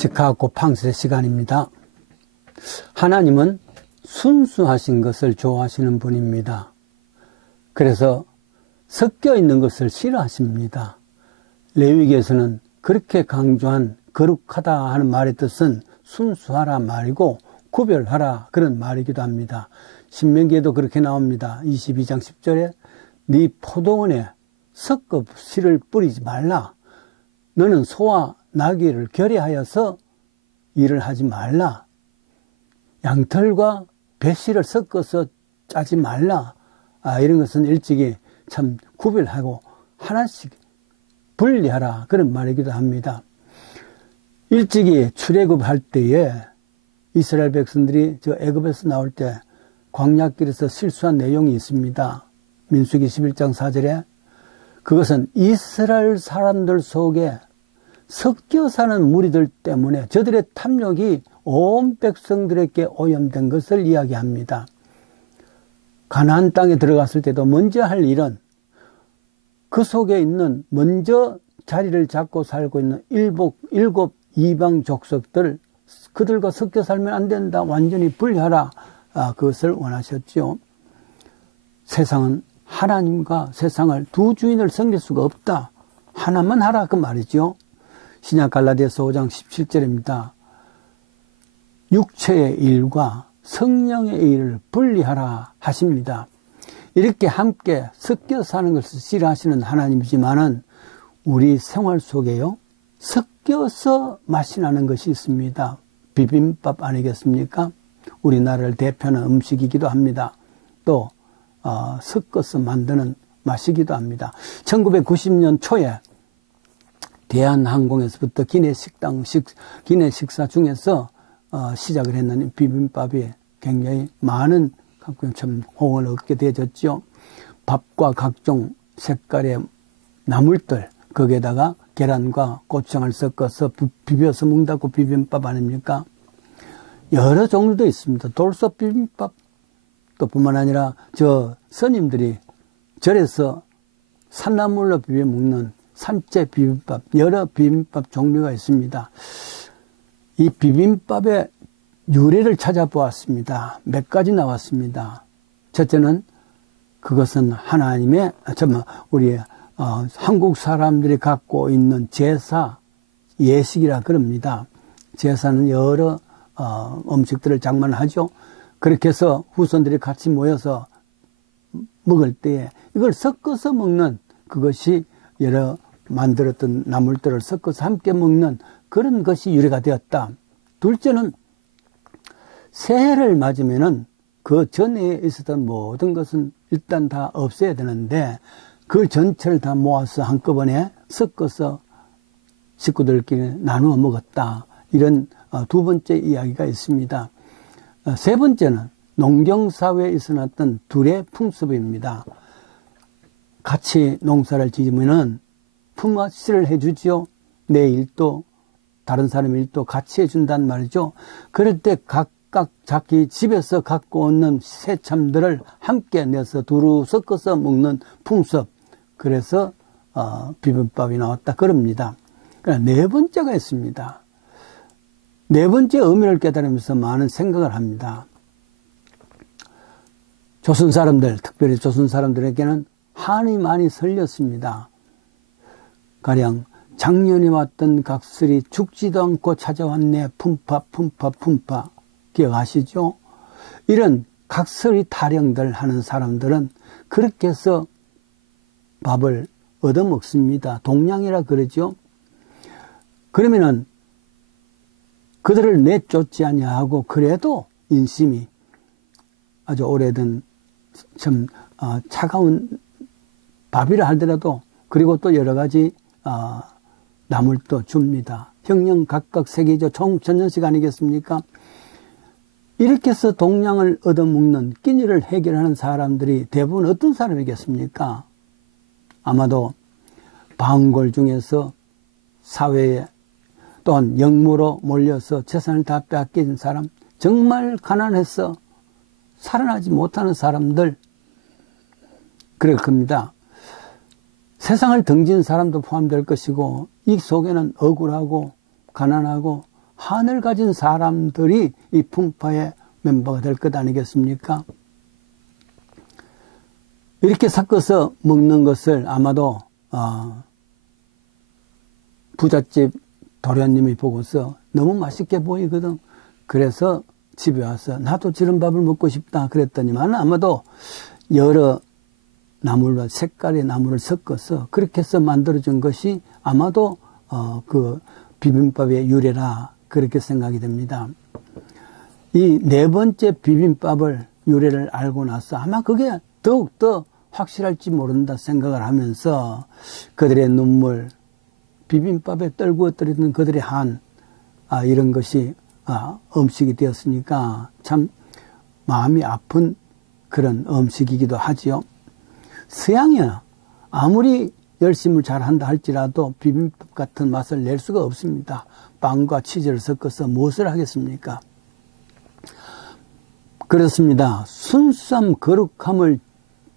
시카고 팡스의 시간입니다. 하나님은 순수하신 것을 좋아하시는 분입니다. 그래서 섞여 있는 것을 싫어하십니다. 레위기에서는 그렇게 강조한 거룩하다 하는 말의 뜻은 순수하라 말이고 구별하라 그런 말이기도 합니다. 신명기에도 그렇게 나옵니다. 22장 10절에 네 포도원에 섞어 씨를 뿌리지 말라. 너는 소와 나귀를 결의하여서 일을 하지 말라. 양털과 배씨를 섞어서 짜지 말라. 이런 것은 일찍이 참 구별하고 하나씩 분리하라 그런 말이기도 합니다. 일찍이 출애굽할 때에 이스라엘 백성들이 저 애굽에서 나올 때 광야길에서 실수한 내용이 있습니다. 민수기 11장 4절에 그것은 이스라엘 사람들 속에 섞여 사는 무리들 때문에 저들의 탐욕이 온 백성들에게 오염된 것을 이야기합니다. 가나안 땅에 들어갔을 때도 먼저 할 일은 그 속에 있는 먼저 자리를 잡고 살고 있는 일곱 이방 족속들 그들과 섞여 살면 안 된다. 완전히 분리하라. 그것을 원하셨죠. 세상은 하나님과 세상을 두 주인을 섬길 수가 없다. 하나만 하라 그 말이죠. 신약 갈라디아서 5장 17절입니다. 육체의 일과 성령의 일을 분리하라 하십니다. 이렇게 함께 섞여 사는 것을 싫어하시는 하나님이지만은 우리 생활 속에요 섞여서 맛이 나는 것이 있습니다. 비빔밥 아니겠습니까? 우리나라를 대표하는 음식이기도 합니다. 또 섞어서 만드는 맛이기도 합니다. 1990년 초에 대한항공에서부터 기내식사 중에서 시작을 했는 비빔밥이 굉장히 많은 참 호응을 얻게 되어졌죠. 밥과 각종 색깔의 나물들 거기에다가 계란과 고추장을 섞어서 비벼서 먹는다고 비빔밥 아닙니까? 여러 종류도 있습니다. 돌솥 비빔밥 또 뿐만 아니라 저 스님들이 절에서 산나물로 비벼 먹는 산채 비빔밥 여러 비빔밥 종류가 있습니다. 이 비빔밥의 유래를 찾아보았습니다. 몇 가지 나왔습니다. 첫째는 그것은 하나님의 우리 한국 사람들이 갖고 있는 제사 예식이라 그럽니다. 제사는 여러 음식들을 장만하죠. 그렇게 해서 후손들이 같이 모여서 먹을 때에 이걸 섞어서 먹는 그것이 여러 만들었던 나물들을 섞어서 함께 먹는 그런 것이 유래가 되었다. 둘째는 새해를 맞으면은 그 전에 있었던 모든 것은 일단 다 없애야 되는데 그 전체를 다 모아서 한꺼번에 섞어서 식구들끼리 나누어 먹었다. 이런 두 번째 이야기가 있습니다. 세 번째는 농경사회에 있어났던 둘의 풍습입니다. 같이 농사를 지으면은 품앗이를 해주지요. 내 일도 다른 사람 일도 같이 해준단 말이죠. 그럴 때 각각 자기 집에서 갖고 오는 새참들을 함께 내서 두루 섞어서 먹는 풍습. 그래서 비빔밥이 나왔다 그럽니다. 네 번째가 있습니다. 네 번째 의미를 깨달으면서 많은 생각을 합니다. 조선 사람들, 특별히 조선 사람들에게는 한이 많이 설렸습니다. 가령 작년에 왔던 각설이 죽지도 않고 찾아왔네. 품파 기억하시죠? 이런 각설이 타령들 하는 사람들은 그렇게 해서 밥을 얻어먹습니다. 동양이라 그러죠. 그러면은 그들을 내쫓지 아니하고 그래도 인심이 아주 오래된 참 차가운 밥이라 하더라도 그리고 또 여러 가지 나물도 줍니다. 형령 각각 세계죠. 총천년식 아니겠습니까? 이렇게 해서 동양을 얻어먹는 끼니를 해결하는 사람들이 대부분 어떤 사람이겠습니까? 아마도 방골 중에서 사회에 또한 영무로 몰려서 재산을 다 빼앗긴 사람, 정말 가난해서 살아나지 못하는 사람들, 그럴 겁니다. 세상을 등진 사람도 포함될 것이고 이 속에는 억울하고 가난하고 한을 가진 사람들이 이 풍파의 멤버가 될 것 아니겠습니까? 이렇게 섞어서 먹는 것을 아마도 부잣집 도련님이 보고서 너무 맛있게 보이거든. 그래서 집에 와서 나도 저런 밥을 먹고 싶다 그랬더니만 아마도 여러 나물과 색깔의 나물을 섞어서 그렇게 해서 만들어진 것이 아마도 그 비빔밥의 유래라 그렇게 생각이 됩니다. 이 네 번째 비빔밥을 유래를 알고 나서 아마 그게 더욱더 확실할지 모른다 생각을 하면서 그들의 눈물, 비빔밥에 떨구어뜨리던 그들의 한 이런 것이 음식이 되었으니까 참 마음이 아픈 그런 음식이기도 하지요. 서양이 아무리 열심을 잘한다 할지라도 비빔밥 같은 맛을 낼 수가 없습니다. 빵과 치즈를 섞어서 무엇을 하겠습니까? 그렇습니다. 순수함, 거룩함을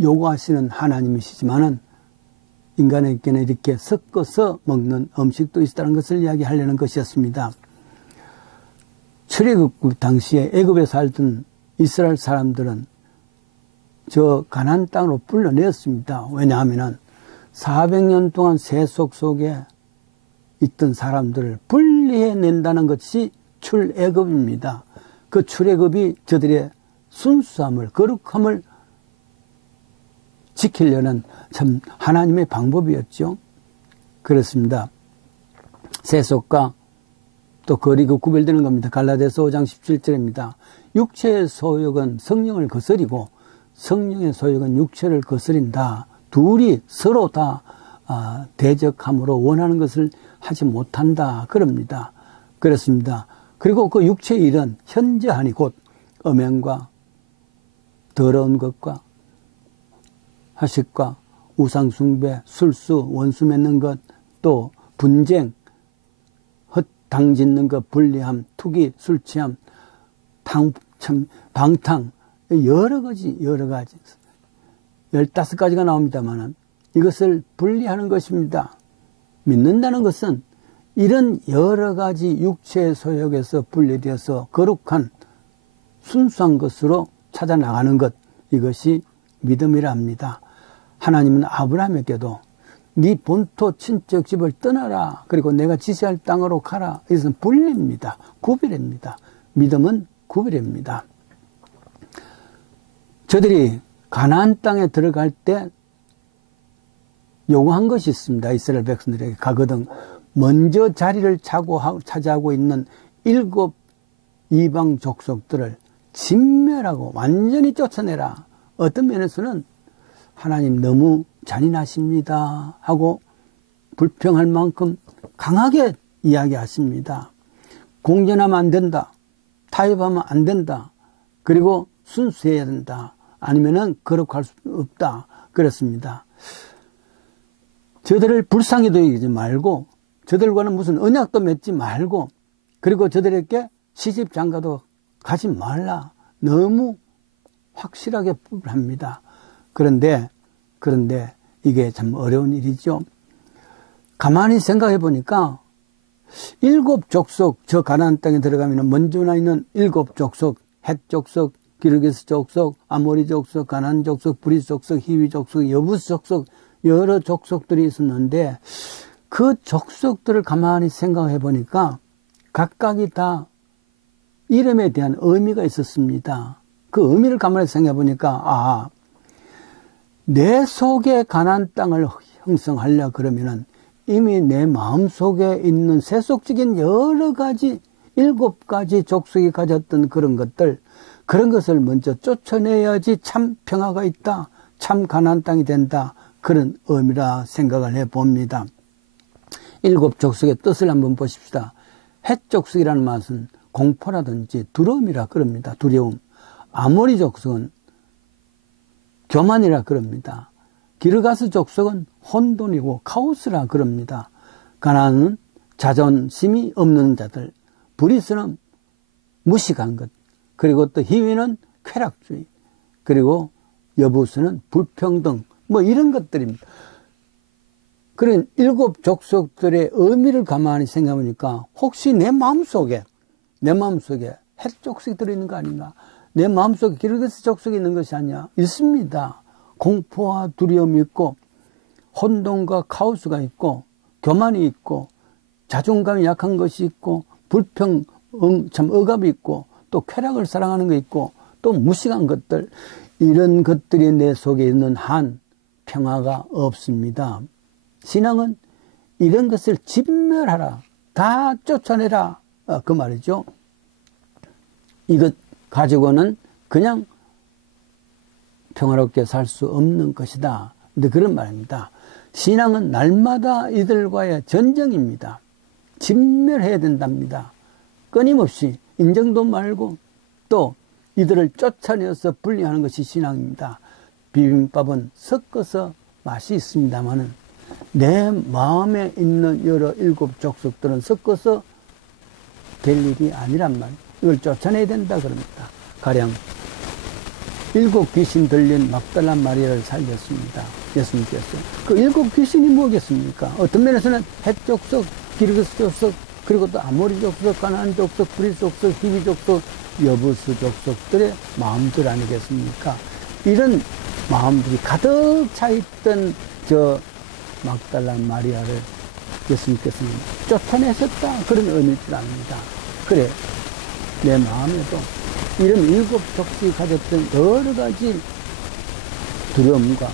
요구하시는 하나님이시지만은 인간에게는 이렇게 섞어서 먹는 음식도 있다는 것을 이야기하려는 것이었습니다. 출애굽 당시에 애굽에 살던 이스라엘 사람들은 저 가나안 땅으로 불러내었습니다. 왜냐하면 400년 동안 세속 속에 있던 사람들을 분리해낸다는 것이 출애굽입니다. 그 출애굽이 저들의 순수함을, 거룩함을 지키려는 참 하나님의 방법이었죠. 그렇습니다. 세속과 또 거리가 구별되는 겁니다. 갈라디아서 5장 17절입니다. 육체의 소욕은 성령을 거스리고 성령의 소욕은 육체를 거스린다. 둘이 서로 다 대적함으로 원하는 것을 하지 못한다. 그럽니다. 그렇습니다. 그리고 그 육체의 일은 현저하니 곧 음행과 더러운 것과 화식과 우상숭배, 술수, 원수 맺는 것, 또 분쟁, 헛당 짓는 것, 불리함, 투기, 술 취함, 방탕, 여러 가지 15가지가 나옵니다만 이것을 분리하는 것입니다. 믿는다는 것은 이런 여러 가지 육체의 소욕에서 분리되어서 거룩한 순수한 것으로 찾아나가는 것, 이것이 믿음이라 합니다. 하나님은 아브라함에게도 네 본토 친척 집을 떠나라. 그리고 내가 지시할 땅으로 가라. 이것은 분리입니다. 구별입니다. 믿음은 구별입니다. 저들이 가나안 땅에 들어갈 때 요구한 것이 있습니다. 이스라엘 백성들에게 가거든 먼저 자리를 차지하고 있는 7 이방 족속들을 진멸하고 완전히 쫓아내라. 어떤 면에서는 하나님 너무 잔인하십니다 하고 불평할 만큼 강하게 이야기하십니다. 공전하면 안 된다. 타협하면 안 된다. 그리고 순수해야 된다. 아니면은 거룩할 수 없다. 그렇습니다. 저들을 불쌍히 여기지 말고 저들과는 무슨 언약도 맺지 말고 그리고 저들에게 시집 장가도 가지 말라. 너무 확실하게 합니다. 그런데 이게 참 어려운 일이죠. 가만히 생각해 보니까 7 족속, 저 가나안 땅에 들어가면 먼저 나 있는 7 족속, 헷 족속, 기르기스 족속, 아모리 족속, 가나안 족속, 브리스 족속, 히위 족속, 여부스 족속, 여러 족속들이 있었는데 그 족속들을 가만히 생각해 보니까 각각이 다 이름에 대한 의미가 있었습니다. 그 의미를 가만히 생각해 보니까 내 속에 가나안 땅을 형성하려 그러면은 이미 내 마음속에 있는 세속적인 여러 가지 7가지 족속이 가졌던 그런 것을 먼저 쫓아내야지 참 평화가 있다. 참 가나안 땅이 된다. 그런 의미라 생각을 해봅니다. 7 족속의 뜻을 한번 보십시다. 헷 족속이라는 말은 공포라든지 두려움이라 그럽니다. 두려움. 아모리 족속은 교만이라 그럽니다. 기르가스 족속은 혼돈이고 카오스라 그럽니다. 가나안은 자존심이 없는 자들, 브리스는 무식한 것, 그리고 또 히위는 쾌락주의, 그리고 여부스는 불평등, 이런 것들입니다. 그런 7 족속들의 의미를 가만히 생각해보니까 혹시 내 마음속에 내 마음속에 헷 족속이 들어있는 거 아닌가? 내 마음속에 기르기스 족속이 있는 것이 아니야? 있습니다. 공포와 두려움이 있고 혼돈과 카오스가 있고 교만이 있고 자존감이 약한 것이 있고 불평, 참 억압이 있고 또 쾌락을 사랑하는 거 있고 또 무식한 것들, 이런 것들이 내 속에 있는 한 평화가 없습니다. 신앙은 이런 것을 진멸하라, 다 쫓아내라, 그 말이죠. 이것 가지고는 그냥 평화롭게 살 수 없는 것이다. 근데 그런 말입니다. 신앙은 날마다 이들과의 전쟁입니다. 진멸해야 된답니다. 끊임없이 인정도 말고 또 이들을 쫓아내어서 분리하는 것이 신앙입니다. 비빔밥은 섞어서 맛이 있습니다만은 내 마음에 있는 여러 일곱 족속들은 섞어서 될 일이 아니란 말. 이걸 쫓아내야 된다 그럽니다. 가령 일곱 귀신 들린 막달라 마리아를 살렸습니다. 예수님께서. 그 일곱 귀신이 뭐겠습니까? 어떤 면에서는 헷 족속, 기르기스 족속, 그리고 또 아모리 족속, 가나안 족속, 브리 족속, 히비 족속, 여부스 족속들의 마음들 아니겠습니까? 이런 마음들이 가득 차있던 저 막달라 마리아를 예수님께서는 쫓아내셨다, 그런 의미일 줄 압니다. 그래, 내 마음에도 이런 일곱 족속이 가졌던 여러 가지 두려움과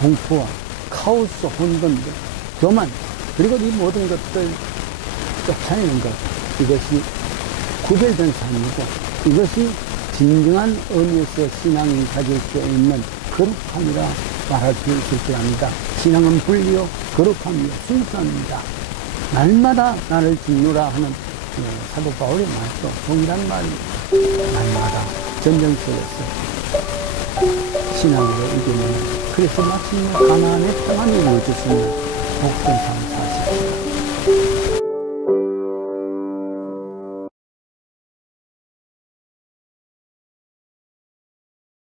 공포와 카오스, 혼돈들, 교만, 그리고 이 모든 것들 쫓아내는 것, 이것이 구별된 삶이고 이것이 진정한 의미에서 신앙이 가질 수 있는 거룩함이라 말할 수 있을 줄 압니다. 신앙은 분리요 거룩함이요 순수합니다. 날마다 나를 죽노라 하는 사도 바울의 말도 동일한 말이 날마다 전쟁 속에서 신앙으로 이기는, 그래서 마침내 가나안의 평안이 이루어졌으니 복된 삶을 사십시오.